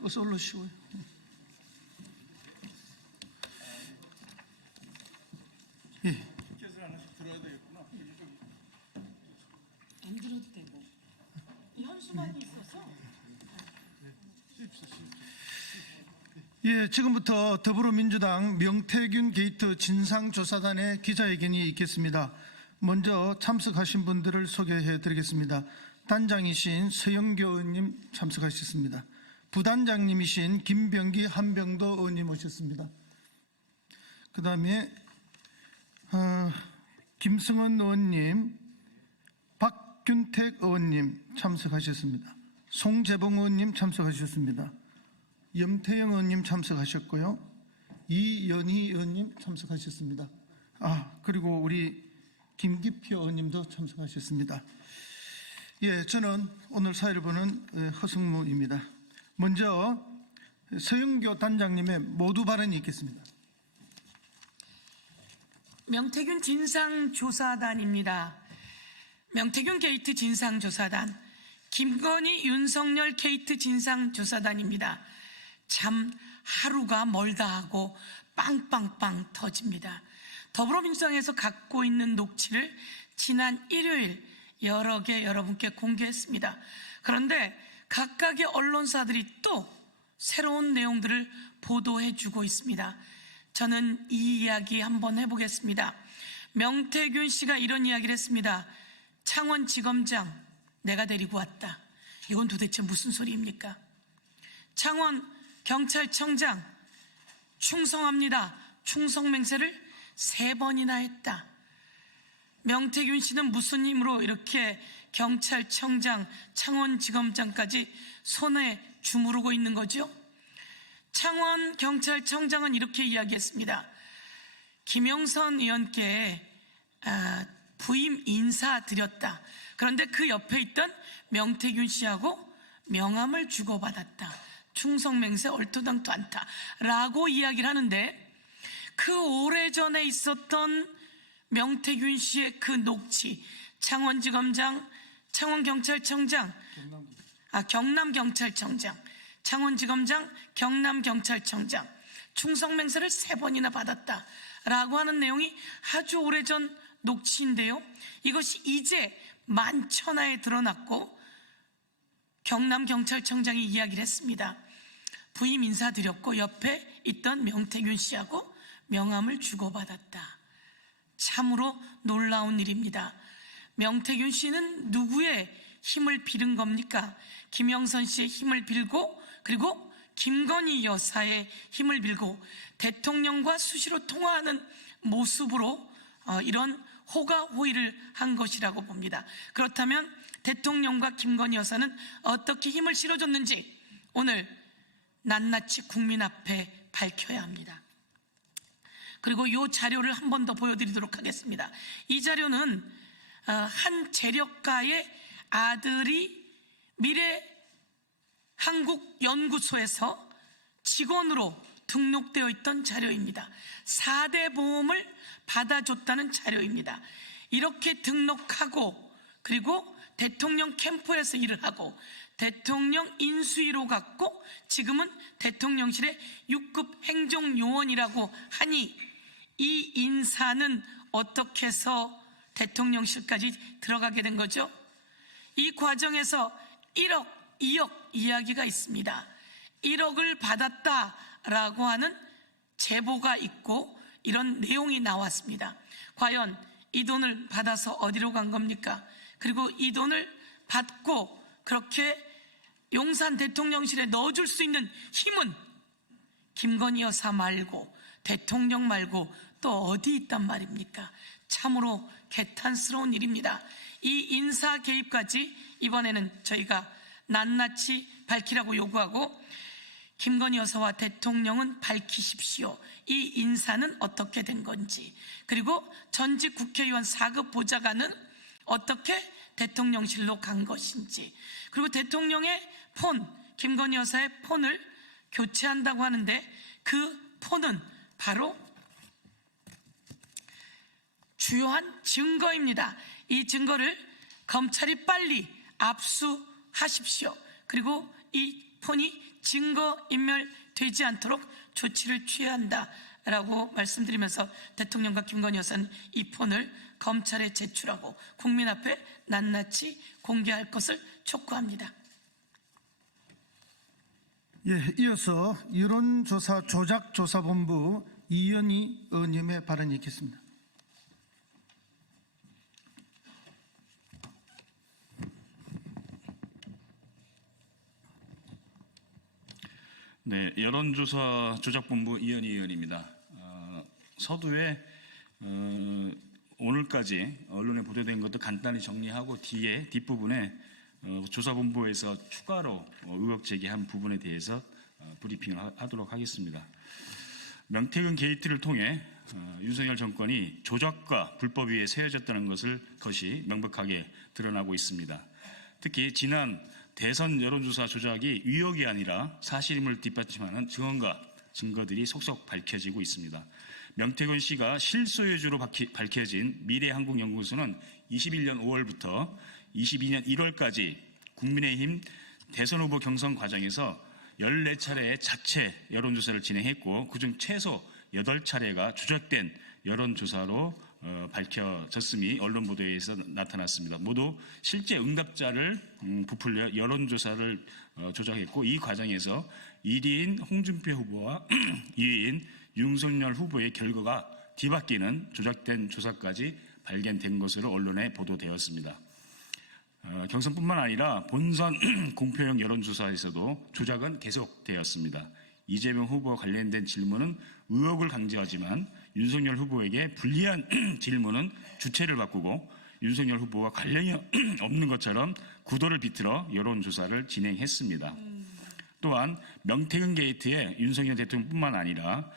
어서 올라오시고요. 예. 안 들어도 되고 현수막이 있어서. 예, 지금부터 더불어민주당 명태균 게이트 진상조사단의 기자회견이 있겠습니다. 먼저 참석하신 분들을 소개해 드리겠습니다. 단장이신 서영교 의원님 참석하셨습니다. 부단장님이신 김병기 한병도 의원님 오셨습니다. 그 다음에 김승원 의원님, 박균택 의원님 참석하셨습니다. 송재봉 의원님 참석하셨습니다. 염태영 의원님 참석하셨고요. 이연희 의원님 참석하셨습니다. 그리고 우리 김기표 의원님도 참석하셨습니다. 예, 저는 오늘 사회를 보는 허승무입니다. 먼저 서영교 단장님의 모두 발언이 있겠습니다. 명태균 진상조사단입니다. 명태균 게이트 진상조사단, 김건희 윤석열 게이트 진상조사단입니다. 참 하루가 멀다 하고 빵빵빵 터집니다. 더불어민주당에서 갖고 있는 녹취를 지난 일요일 여러 개 여러분께 공개했습니다. 그런데 각각의 언론사들이 또 새로운 내용들을 보도해주고 있습니다. 저는 이 이야기 한번 해보겠습니다. 명태균 씨가 이런 이야기를 했습니다. 창원지검장 내가 데리고 왔다. 이건 도대체 무슨 소리입니까? 창원경찰청장 충성합니다. 충성맹세를 3번이나 했다. 명태균 씨는 무슨 힘으로 이렇게 경찰청장, 창원지검장까지 손에 주무르고 있는 거죠? 창원경찰청장은 이렇게 이야기했습니다. 김영선 의원께 부임 인사드렸다. 그런데 그 옆에 있던 명태균 씨하고 명함을 주고받았다. 충성맹세 얼토당토 않다 라고 이야기를 하는데, 그 오래전에 있었던 명태균 씨의 그 녹취, 창원지검장, 창원경찰청장, 경남경찰청장, 창원지검장, 경남경찰청장 충성맹세를 3번이나 받았다 라고 하는 내용이 아주 오래전 녹취인데요, 이것이 이제 만천하에 드러났고 경남경찰청장이 이야기를 했습니다. 부임 인사드렸고 옆에 있던 명태균 씨하고 명함을 주고받았다. 참으로 놀라운 일입니다. 명태균 씨는 누구의 힘을 빌은 겁니까? 김영선 씨의 힘을 빌고, 그리고 김건희 여사의 힘을 빌고 대통령과 수시로 통화하는 모습으로 이런 호가호의를 한 것이라고 봅니다. 그렇다면 대통령과 김건희 여사는 어떻게 힘을 실어줬는지 오늘 낱낱이 국민 앞에 밝혀야 합니다. 그리고 이 자료를 한 번 더 보여드리도록 하겠습니다. 이 자료는 한 재력가의 아들이 미래한국연구소에서 직원으로 등록되어 있던 자료입니다. 4대 보험을 받아줬다는 자료입니다. 이렇게 등록하고, 그리고 대통령 캠프에서 일을 하고 대통령 인수위로 갔고 지금은 대통령실의 6급 행정요원이라고 하니, 이 인사는 어떻게 해서 대통령실까지 들어가게 된 거죠? 이 과정에서 1억, 2억 이야기가 있습니다. 1억을 받았다라고 하는 제보가 있고 이런 내용이 나왔습니다. 과연 이 돈을 받아서 어디로 간 겁니까? 그리고 이 돈을 받고 그렇게 용산 대통령실에 넣어줄 수 있는 힘은 김건희 여사 말고 대통령 말고 또 어디 있단 말입니까? 참으로 개탄스러운 일입니다. 이 인사 개입까지 이번에는 저희가 낱낱이 밝히라고 요구하고, 김건희 여사와 대통령은 밝히십시오. 이 인사는 어떻게 된 건지, 그리고 전직 국회의원 4급 보좌관은 어떻게 대통령실로 간 것인지, 그리고 대통령의 폰, 김건희 여사의 폰을 교체한다고 하는데 그 폰은 바로 주요한 증거입니다. 이 증거를 검찰이 빨리 압수하십시오. 그리고 이 폰이 증거인멸되지 않도록 조치를 취해야 한다라고 말씀드리면서 대통령과 김건희 여사는 이 폰을 검찰에 제출하고 국민 앞에 낱낱이 공개할 것을 촉구합니다. 예, 이어서 여론조사 조작조사본부 이현희 의원님의 발언이 있겠습니다. 네, 여론조사 조작본부 이현희 의원입니다. 서두에 오늘까지 언론에 보도된 것도 간단히 정리하고 뒷부분에 조사본부에서 추가로 의혹 제기한 부분에 대해서 브리핑을 하도록 하겠습니다. 명태균 게이트를 통해 윤석열 정권이 조작과 불법 위에 세워졌다는 것이 명백하게 드러나고 있습니다. 특히 지난 대선 여론조사 조작이 의혹이 아니라 사실임을 뒷받침하는 증언과 증거들이 속속 밝혀지고 있습니다. 명태균 씨가 실소유주로 밝혀진 미래한국연구소는 21년 5월부터 22년 1월까지 국민의힘 대선 후보 경선 과정에서 14차례의 자체 여론조사를 진행했고 그중 최소 8차례가 조작된 여론조사로 밝혀졌음이 언론 보도에서 나타났습니다. 모두 실제 응답자를 부풀려 여론조사를 조작했고 이 과정에서 1위인 홍준표 후보와 2위인 윤석열 후보의 결과가 뒤바뀌는 조작된 조사까지 발견된 것으로 언론에 보도되었습니다. 경선뿐만 아니라 본선 공표형 여론조사에서도 조작은 계속되었습니다. 이재명 후보와 관련된 질문은 의혹을 강조하지만 윤석열 후보에게 불리한 질문은 주체를 바꾸고 윤석열 후보와 관련이 없는 것처럼 구도를 비틀어 여론조사를 진행했습니다. 또한 명태균 게이트에 윤석열 대통령뿐만 아니라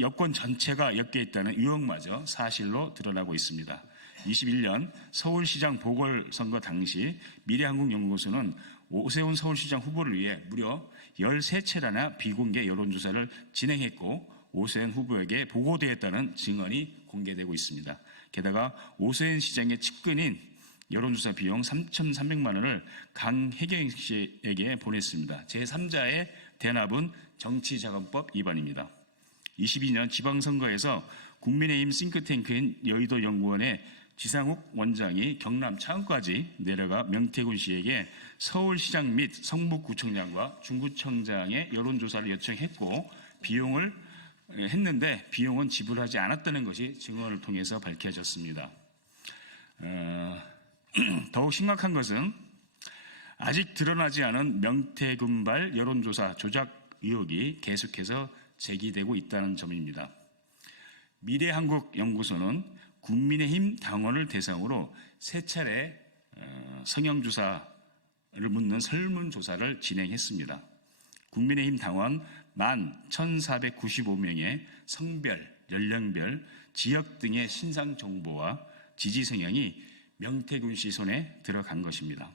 여권 전체가 엮여 있다는 의혹마저 사실로 드러나고 있습니다. 21년 서울시장 보궐선거 당시 미래한국연구소는 오세훈 서울시장 후보를 위해 무려 13차례나 비공개 여론조사를 진행했고 오세훈 후보에게 보고되었다는 증언이 공개되고 있습니다. 게다가 오세훈 시장의 측근인 여론조사 비용 3,300만 원을 강혜경 씨에게 보냈습니다. 제3자의 대납은 정치자금법 위반입니다. 22년 지방선거에서 국민의힘 싱크탱크인 여의도연구원의 지상욱 원장이 경남 창원까지 내려가 명태균 씨에게 서울시장 및 성북구청장과 중구청장의 여론조사를 요청했고 비용을 했는데 비용은 지불하지 않았다는 것이 증언을 통해서 밝혀졌습니다. 더욱 심각한 것은 아직 드러나지 않은 명태균발 여론조사 조작 의혹이 계속해서 제기되고 있다는 점입니다. 미래한국연구소는 국민의힘 당원을 대상으로 3차례 성형조사를 묻는 설문조사를 진행했습니다. 국민의힘 당원 11,495명의 성별, 연령별, 지역 등의 신상 정보와 지지 성향이 명태균 씨 손에 들어간 것입니다.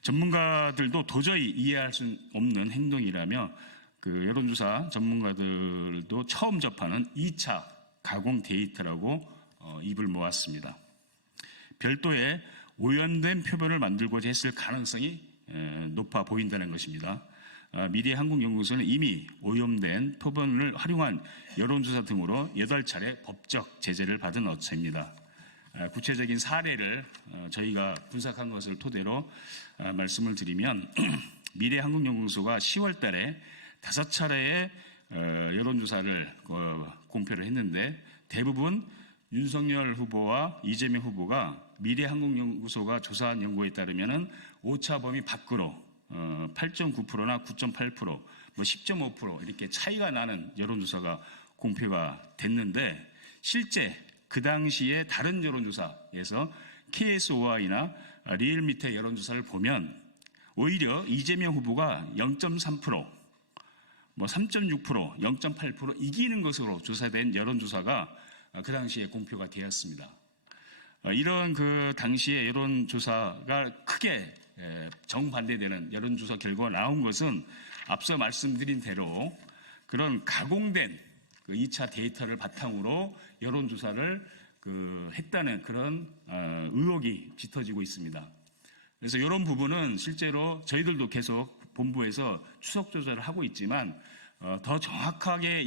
전문가들도 도저히 이해할 수 없는 행동이라며 그 여론조사 전문가들도 처음 접하는 2차 가공 데이터라고 입을 모았습니다. 별도의 오염된 표본을 만들고자 했을 가능성이 높아 보인다는 것입니다. 미래한국연구소는 이미 오염된 표본을 활용한 여론조사 등으로 8차례 법적 제재를 받은 업체입니다. 구체적인 사례를 저희가 분석한 것을 토대로 말씀을 드리면 미래한국연구소가 10월 달에 5차례의 여론조사를 공표를 했는데 대부분 윤석열 후보와 이재명 후보가 미래한국연구소가 조사한 연구에 따르면 오차 범위 밖으로 8.9%나 9.8%, 뭐 10.5% 이렇게 차이가 나는 여론조사가 공표가 됐는데 실제 그 당시에 다른 여론조사에서 KSOI나 리얼미터 여론조사를 보면 오히려 이재명 후보가 0.3%, 뭐 3.6%, 0.8% 이기는 것으로 조사된 여론조사가 그 당시에 공표가 되었습니다. 이런 그 당시의 여론조사가 크게 정반대되는 여론조사 결과가 나온 것은 앞서 말씀드린 대로 그런 가공된 그 2차 데이터를 바탕으로 여론조사를 했다는 그런 의혹이 짙어지고 있습니다. 그래서 이런 부분은 실제로 저희들도 계속 본부에서 추적 조사를 하고 있지만 더 정확하게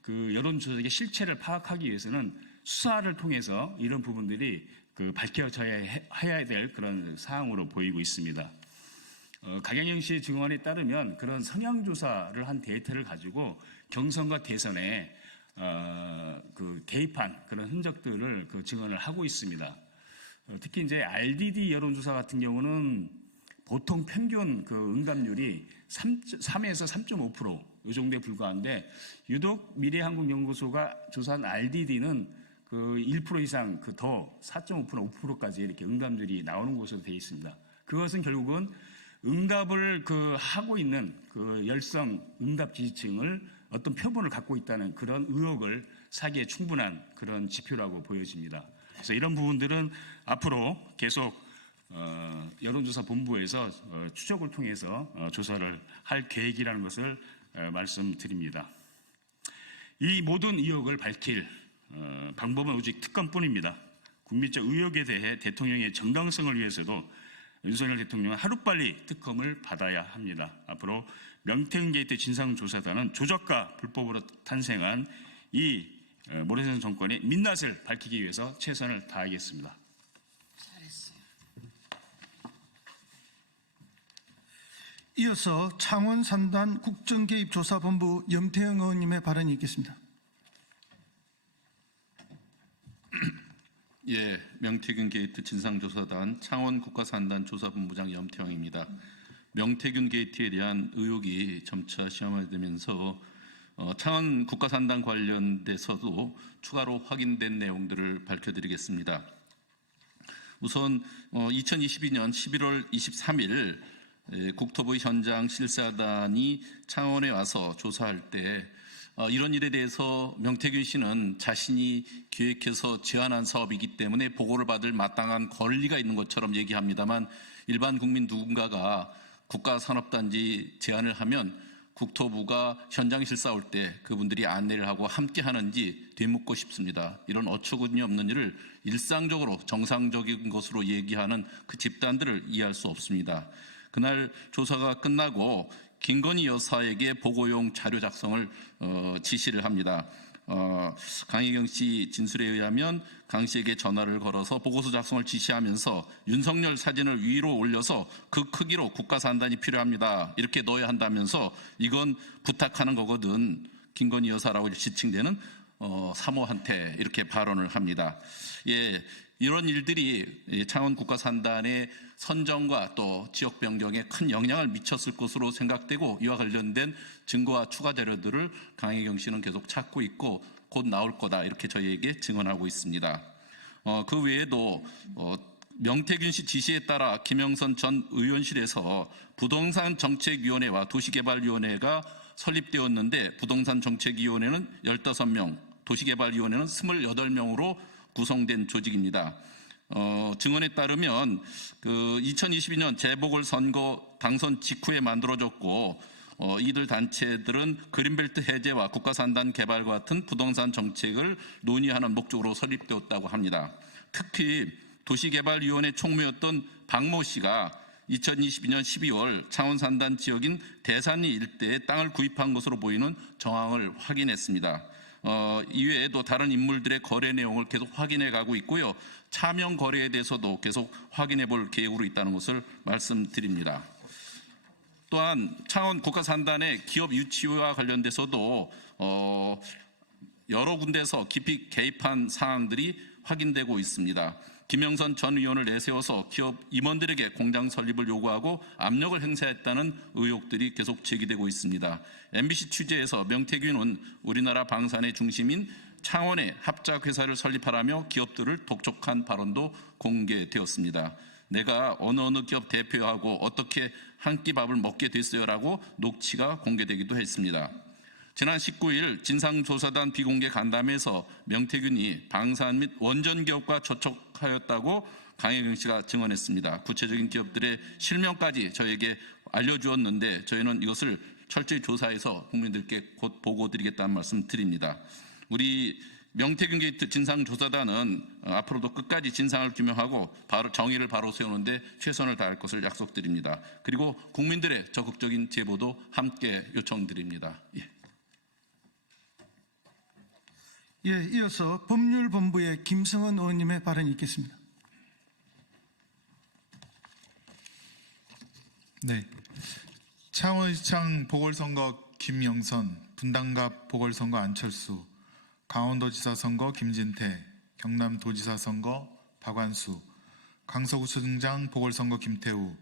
그 여론조사의 실체를 파악하기 위해서는 수사를 통해서 이런 부분들이 밝혀져야 해야 될 그런 사항으로 보이고 있습니다. 강영영 씨 증언에 따르면 그런 성향조사를 한 데이터를 가지고 경선과 대선에 개입한 그런 흔적들을 증언을 하고 있습니다. 특히 이제 RDD 여론조사 같은 경우는 보통 평균 응답률이 3에서 3.5%, 이 정도에 불과한데, 유독 미래한국연구소가 조사한 RDD는 1% 이상 더 4.5%, 5%까지 이렇게 응답률이 나오는 것으로 되어 있습니다. 그것은 결국은 응답을 하고 있는 열성 응답 지지층을 어떤 표본을 갖고 있다는 그런 의혹을 사기에 충분한 그런 지표라고 보여집니다. 그래서 이런 부분들은 앞으로 계속 여론조사 본부에서 추적을 통해서 조사를 할 계획이라는 것을 말씀드립니다. 이 모든 의혹을 밝힐 방법은 오직 특검뿐입니다. 국민적 의혹에 대해 대통령의 정당성을 위해서도 윤석열 대통령은 하루빨리 특검을 받아야 합니다. 앞으로 명태균 게이트 진상조사단은 조작과 불법으로 탄생한 이 모래성 정권의 민낯을 밝히기 위해서 최선을 다하겠습니다. 잘했어요. 이어서 창원 산단 국정개입조사본부 염태영 의원님의 발언이 있겠습니다. 예, 명태균 게이트 진상조사단 창원 국가산단 조사본부장 염태영입니다. 명태균 게이트에 대한 의혹이 점차 시험화되면서 창원 국가산단 관련돼서도 추가로 확인된 내용들을 밝혀드리겠습니다. 우선 2022년 11월 23일 국토부 현장 실사단이 창원에 와서 조사할 때 이런 일에 대해서 명태균 씨는 자신이 기획해서 제안한 사업이기 때문에 보고를 받을 마땅한 권리가 있는 것처럼 얘기합니다만, 일반 국민 누군가가 국가산업단지 제안을 하면 국토부가 현장 실사 올 때 그분들이 안내를 하고 함께 하는지 되묻고 싶습니다. 이런 어처구니 없는 일을 일상적으로 정상적인 것으로 얘기하는 그 집단들을 이해할 수 없습니다. 그날 조사가 끝나고 김건희 여사에게 보고용 자료 작성을 지시를 합니다. 강혜경 씨 진술에 의하면 강 씨에게 전화를 걸어서 보고서 작성을 지시하면서 윤석열 사진을 위로 올려서 그 크기로 국가산단이 필요합니다, 이렇게 넣어야 한다면서 이건 부탁하는 거거든, 김건희 여사라고 지칭되는 사모한테 이렇게 발언을 합니다. 예, 이런 일들이 창원 국가산단의 선정과 또 지역 변경에 큰 영향을 미쳤을 것으로 생각되고, 이와 관련된 증거와 추가 자료들을 강혜경 씨는 계속 찾고 있고 곧 나올 거다, 이렇게 저희에게 증언하고 있습니다. 그 외에도 명태균 씨 지시에 따라 김영선 전 의원실에서 부동산정책위원회와 도시개발위원회가 설립되었는데, 부동산정책위원회는 15명, 도시개발위원회는 28명으로 구성된 조직입니다. 증언에 따르면 2022년 재보궐선거 당선 직후에 만들어졌고, 이들 단체들은 그린벨트 해제와 국가산단 개발과 같은 부동산 정책을 논의하는 목적으로 설립되었다고 합니다. 특히 도시개발위원회 총무였던 박모 씨가 2022년 12월 창원산단 지역인 대산리 일대에 땅을 구입한 것으로 보이는 정황을 확인했습니다. 이외에도 다른 인물들의 거래 내용을 계속 확인해 가고 있고요. 차명 거래에 대해서도 계속 확인해 볼 계획으로 있다는 것을 말씀드립니다. 또한 창원 국가산단의 기업 유치와 관련돼서도 여러 군데서 깊이 개입한 사항들이 확인되고 있습니다. 김영선 전 의원을 내세워서 기업 임원들에게 공장 설립을 요구하고 압력을 행사했다는 의혹들이 계속 제기되고 있습니다. MBC 취재에서 명태균은 우리나라 방산의 중심인 창원에 합작회사를 설립하라며 기업들을 독촉한 발언도 공개되었습니다. 내가 어느 기업 대표하고 어떻게 한 끼 밥을 먹게 됐어요라고 녹취가 공개되기도 했습니다. 지난 19일 진상조사단 비공개 간담회에서 명태균이 방산 및 원전 기업과 접촉하였다고 강혜경 씨가 증언했습니다. 구체적인 기업들의 실명까지 저에게 알려주었는데 저희는 이것을 철저히 조사해서 국민들께 곧 보고드리겠다는 말씀 드립니다. 우리 명태균 게이트 진상조사단은 앞으로도 끝까지 진상을 규명하고 정의를 바로 세우는데 최선을 다할 것을 약속드립니다. 그리고 국민들의 적극적인 제보도 함께 요청드립니다. 예, 이어서 법률본부의 김성은 의원님의 발언이 있겠습니다. 네, 창원시청 보궐선거 김영선, 분당갑 보궐선거 안철수, 강원도지사 선거 김진태, 경남도지사 선거 박완수, 강서구청장 보궐선거 김태우,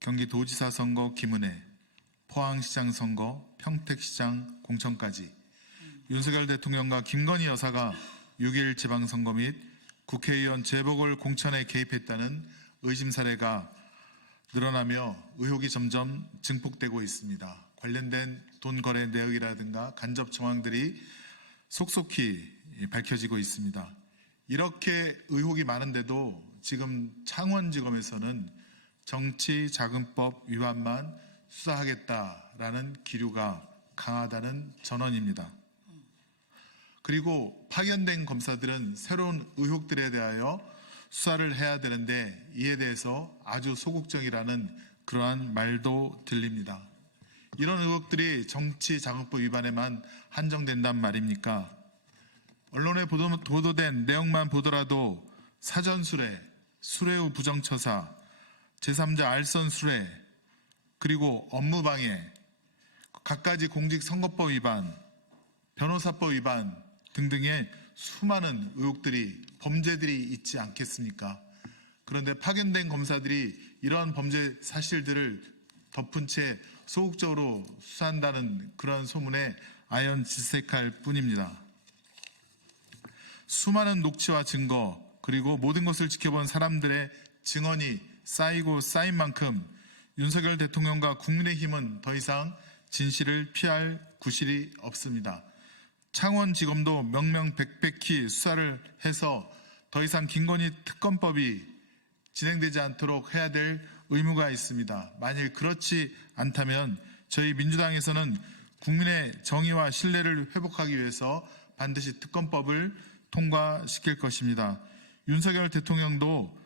경기도지사 선거 김은혜, 포항시장 선거, 평택시장 공천까지 윤석열 대통령과 김건희 여사가 6.1 지방선거 및 국회의원 재보궐 공천에 개입했다는 의심 사례가 늘어나며 의혹이 점점 증폭되고 있습니다. 관련된 돈 거래 내역이라든가 간접 정황들이 속속히 밝혀지고 있습니다. 이렇게 의혹이 많은데도 지금 창원지검에서는 정치자금법 위반만 수사하겠다라는 기류가 강하다는 전언입니다. 그리고 파견된 검사들은 새로운 의혹들에 대하여 수사를 해야 되는데 이에 대해서 아주 소극적이라는 그러한 말도 들립니다. 이런 의혹들이 정치자금법 위반에만 한정된단 말입니까? 언론에 보도된 내용만 보더라도 사전수뢰, 수뢰 후 부정처사, 제3자 알선 수뢰, 그리고 업무방해, 갖가지 공직선거법 위반, 변호사법 위반 등등의 수많은 의혹들이, 범죄들이 있지 않겠습니까? 그런데 파견된 검사들이 이러한 범죄 사실들을 덮은 채 소극적으로 수사한다는 그런 소문에 아연질색할 뿐입니다. 수많은 녹취와 증거, 그리고 모든 것을 지켜본 사람들의 증언이 쌓이고 쌓인 만큼 윤석열 대통령과 국민의힘은 더 이상 진실을 피할 구실이 없습니다. 창원지검도 명명백백히 수사를 해서 더 이상 김건희 특검법이 진행되지 않도록 해야 될 의무가 있습니다. 만일 그렇지 않다면 저희 민주당에서는 국민의 정의와 신뢰를 회복하기 위해서 반드시 특검법을 통과시킬 것입니다. 윤석열 대통령도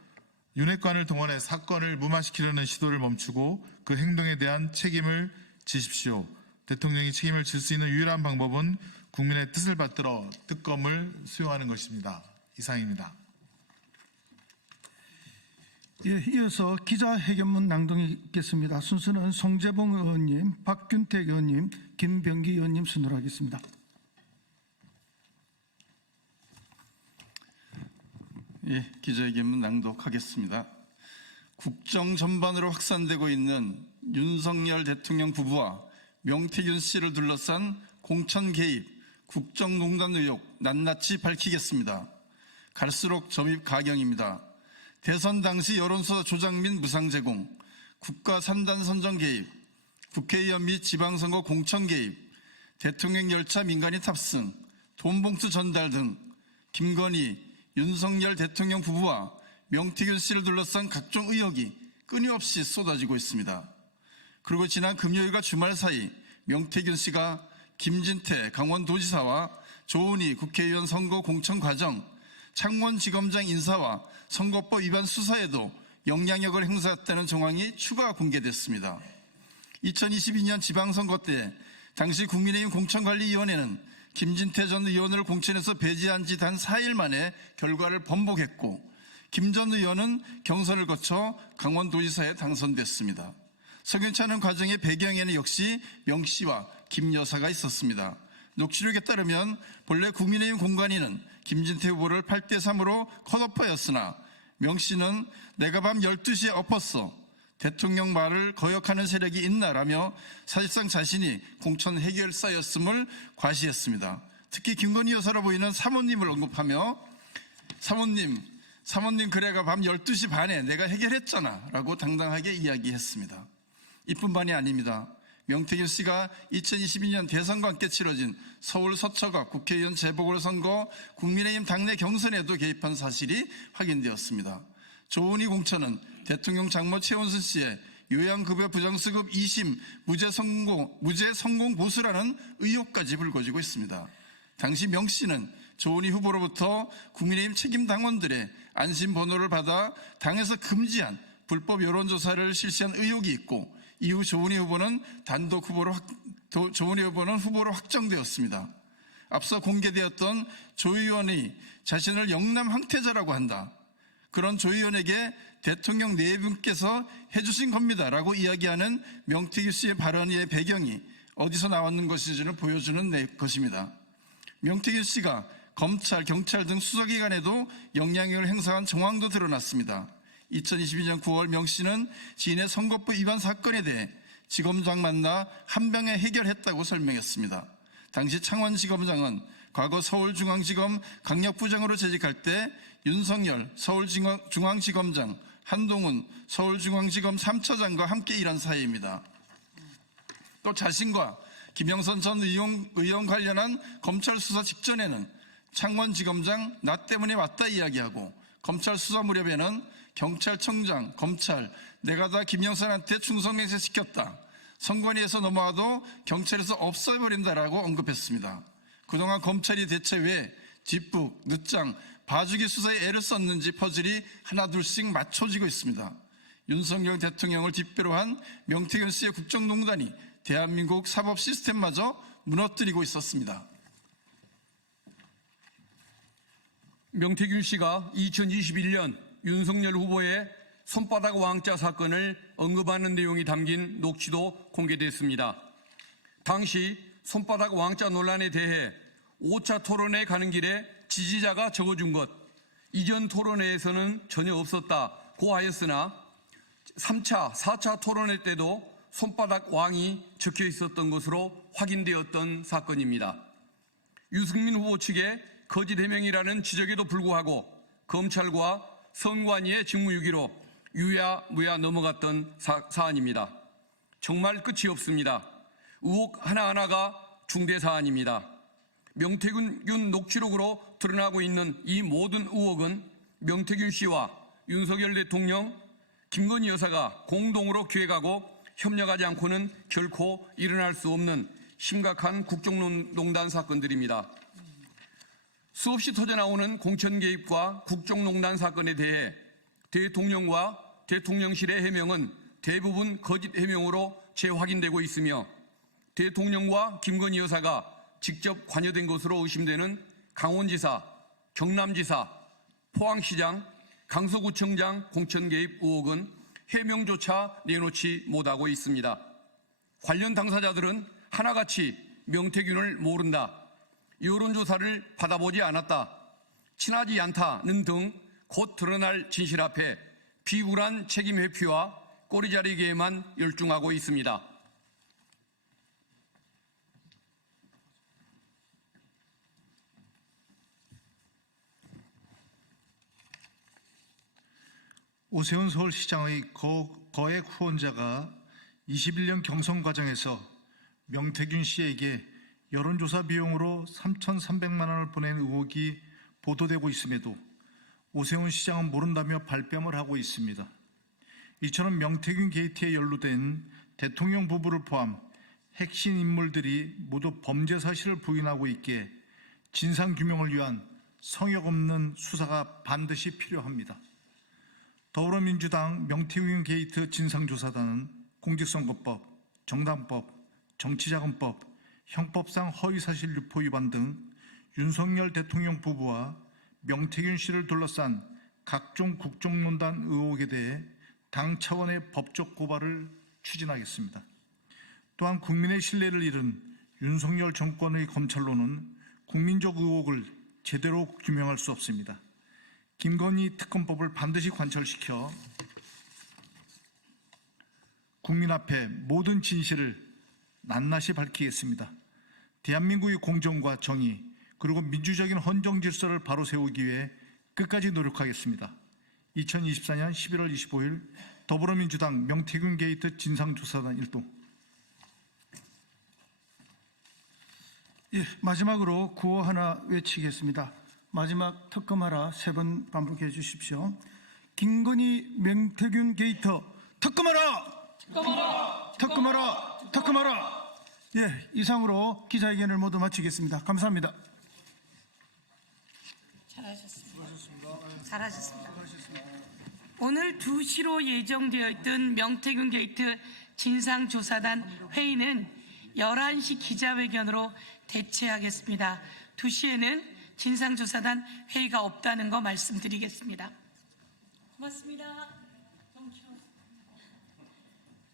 윤핵관을 동원해 사건을 무마시키려는 시도를 멈추고 그 행동에 대한 책임을 지십시오. 대통령이 책임을 질 수 있는 유일한 방법은 국민의 뜻을 받들어 특검을 수용하는 것입니다. 이상입니다. 예, 이어서 기자회견문 낭독이 있겠습니다. 순서는 송재봉 의원님, 박균택 의원님, 김병기 의원님 순으로 하겠습니다. 예, 기자회견문 낭독하겠습니다. 국정 전반으로 확산되고 있는 윤석열 대통령 부부와 명태균 씨를 둘러싼 공천 개입, 국정농단 의혹 낱낱이 밝히겠습니다. 갈수록 점입 가경입니다. 대선 당시 여론조사 조작 및 무상 제공, 국가 산단 선정 개입, 국회의원 및 지방선거 공천 개입, 대통령 열차 민간인 탑승, 돈봉투 전달 등 김건희, 윤석열 대통령 부부와 명태균 씨를 둘러싼 각종 의혹이 끊임없이 쏟아지고 있습니다. 그리고 지난 금요일과 주말 사이 명태균 씨가 김진태 강원도지사와 조은희 국회의원 선거 공천 과정, 창원지검장 인사와 선거법 위반 수사에도 영향력을 행사했다는 정황이 추가 공개됐습니다. 2022년 지방선거 때 당시 국민의힘 공천관리위원회는 김진태 전 의원을 공천에서 배제한 지 단 4일 만에 결과를 번복했고 김 전 의원은 경선을 거쳐 강원도지사에 당선됐습니다. 석연찮은 과정의 배경에는 역시 명 씨와 김 여사가 있었습니다. 녹취록에 따르면 본래 국민의힘 공관위는 김진태 후보를 8대3으로 컷오프였으나 명 씨는 내가 밤 12시에 엎었어. 대통령 말을 거역하는 세력이 있나라며 사실상 자신이 공천 해결사였음을 과시했습니다. 특히 김건희 여사로 보이는 사모님을 언급하며 사모님 그래가 밤 12시 반에 내가 해결했잖아 라고 당당하게 이야기했습니다. 이뿐만이 아닙니다. 명태균 씨가 2022년 대선과 함께 치러진 서울 서초갑 국회의원 재보궐선거 국민의힘 당내 경선에도 개입한 사실이 확인되었습니다. 조은희 공천은 대통령 장모 최원순 씨의 요양급여 부정수급 2심 무죄 성공 보수라는 의혹까지 불거지고 있습니다. 당시 명 씨는 조은희 후보로부터 국민의힘 책임 당원들의 안심 번호를 받아 당에서 금지한 불법 여론조사를 실시한 의혹이 있고, 이후 조은희 후보는 후보로 확정되었습니다. 앞서 공개되었던 조 의원이 자신을 영남 황태자라고 한다, 그런 조 의원에게 대통령 네 분께서 해주신 겁니다라고 이야기하는 명태균 씨의 발언의 배경이 어디서 나왔는 것인지를 보여주는 것입니다. 명태균 씨가 검찰, 경찰 등 수사기관에도 영향력을 행사한 정황도 드러났습니다. 2022년 9월 명 씨는 지인의 선거법 위반 사건에 대해 지검장 만나 한 병에 해결했다고 설명했습니다. 당시 창원지검장은 과거 서울중앙지검 강력부장으로 재직할 때 윤석열 서울중앙지검장, 한동훈 서울중앙지검 3차장과 함께 일한 사이입니다. 또 자신과 김영선 전 의원 관련한 검찰 수사 직전에는 창원지검장 나 때문에 왔다 이야기하고, 검찰 수사 무렵에는 경찰청장, 검찰 내가 다 김영선한테 충성맹세 시켰다, 선관위에서 넘어와도 경찰에서 없애버린다라고 언급했습니다. 그동안 검찰이 대체 왜 뒷북, 늦장, 봐주기 수사에 애를 썼는지 퍼즐이 하나둘씩 맞춰지고 있습니다. 윤석열 대통령을 뒷배로 한 명태균 씨의 국정농단이 대한민국 사법 시스템마저 무너뜨리고 있었습니다. 명태균 씨가 2021년 윤석열 후보의 손바닥 왕자 사건을 언급하는 내용이 담긴 녹취도 공개됐습니다. 당시 손바닥 왕자 논란에 대해 5차 토론회 가는 길에 지지자가 적어준 것, 이전 토론회에서는 전혀 없었다고 하였으나 3차, 4차 토론회 때도 손바닥 왕이 적혀 있었던 것으로 확인되었던 사건입니다. 유승민 후보 측의 거짓 해명이라는 지적에도 불구하고 검찰과 선관위의 직무유기로 유야무야 넘어갔던 사안입니다. 정말 끝이 없습니다. 의혹 하나하나가 중대 사안입니다. 명태균 녹취록으로 드러나고 있는 이 모든 의혹은 명태균 씨와 윤석열 대통령, 김건희 여사가 공동으로 기획하고 협력하지 않고는 결코 일어날 수 없는 심각한 국정농단 사건들입니다. 수없이 터져나오는 공천 개입과 국정농단 사건에 대해 대통령과 대통령실의 해명은 대부분 거짓 해명으로 재확인되고 있으며, 대통령과 김건희 여사가 직접 관여된 것으로 의심되는 강원지사, 경남지사, 포항시장, 강서구청장 공천 개입 의혹은 해명조차 내놓지 못하고 있습니다. 관련 당사자들은 하나같이 명태균을 모른다, 여론조사를 받아보지 않았다, 친하지 않다는 등 곧 드러날 진실 앞에 비굴한 책임 회피와 꼬리자리기에만 열중하고 있습니다. 오세훈 서울시장의 거액 후원자가 21년 경선 과정에서 명태균 씨에게 여론조사 비용으로 3,300만 원을 보낸 의혹이 보도되고 있음에도 오세훈 시장은 모른다며 발뺌을 하고 있습니다. 이처럼 명태균 게이트에 연루된 대통령 부부를 포함 핵심 인물들이 모두 범죄 사실을 부인하고 있기에 진상규명을 위한 성역 없는 수사가 반드시 필요합니다. 더불어민주당 명태균 게이트 진상조사단은 공직선거법, 정당법, 정치자금법, 형법상 허위사실 유포 위반 등 윤석열 대통령 부부와 명태균 씨를 둘러싼 각종 국정농단 의혹에 대해 당 차원의 법적 고발을 추진하겠습니다. 또한 국민의 신뢰를 잃은 윤석열 정권의 검찰로는 국민적 의혹을 제대로 규명할 수 없습니다. 김건희 특검법을 반드시 관철시켜 국민 앞에 모든 진실을 낱낱이 밝히겠습니다. 대한민국의 공정과 정의 그리고 민주적인 헌정 질서를 바로 세우기 위해 끝까지 노력하겠습니다. 2024년 11월 25일 더불어민주당 명태균 게이트 진상조사단 1동. 마지막으로 구호 하나 외치겠습니다. 마지막 특검하라 3번 반복해 주십시오. 김건희 명태균 게이트 특검하라! 특검하라! 특검하라! 특검하라! 이상으로 기자회견을 모두 마치겠습니다. 감사합니다. 잘하셨습니다. 오늘 2시로 예정되어 있던 명태균 게이트 진상조사단 회의는 11시 기자회견으로 대체하겠습니다. 2시에는 진상조사단 회의가 없다는 거 말씀드리겠습니다. 고맙습니다. 정치원.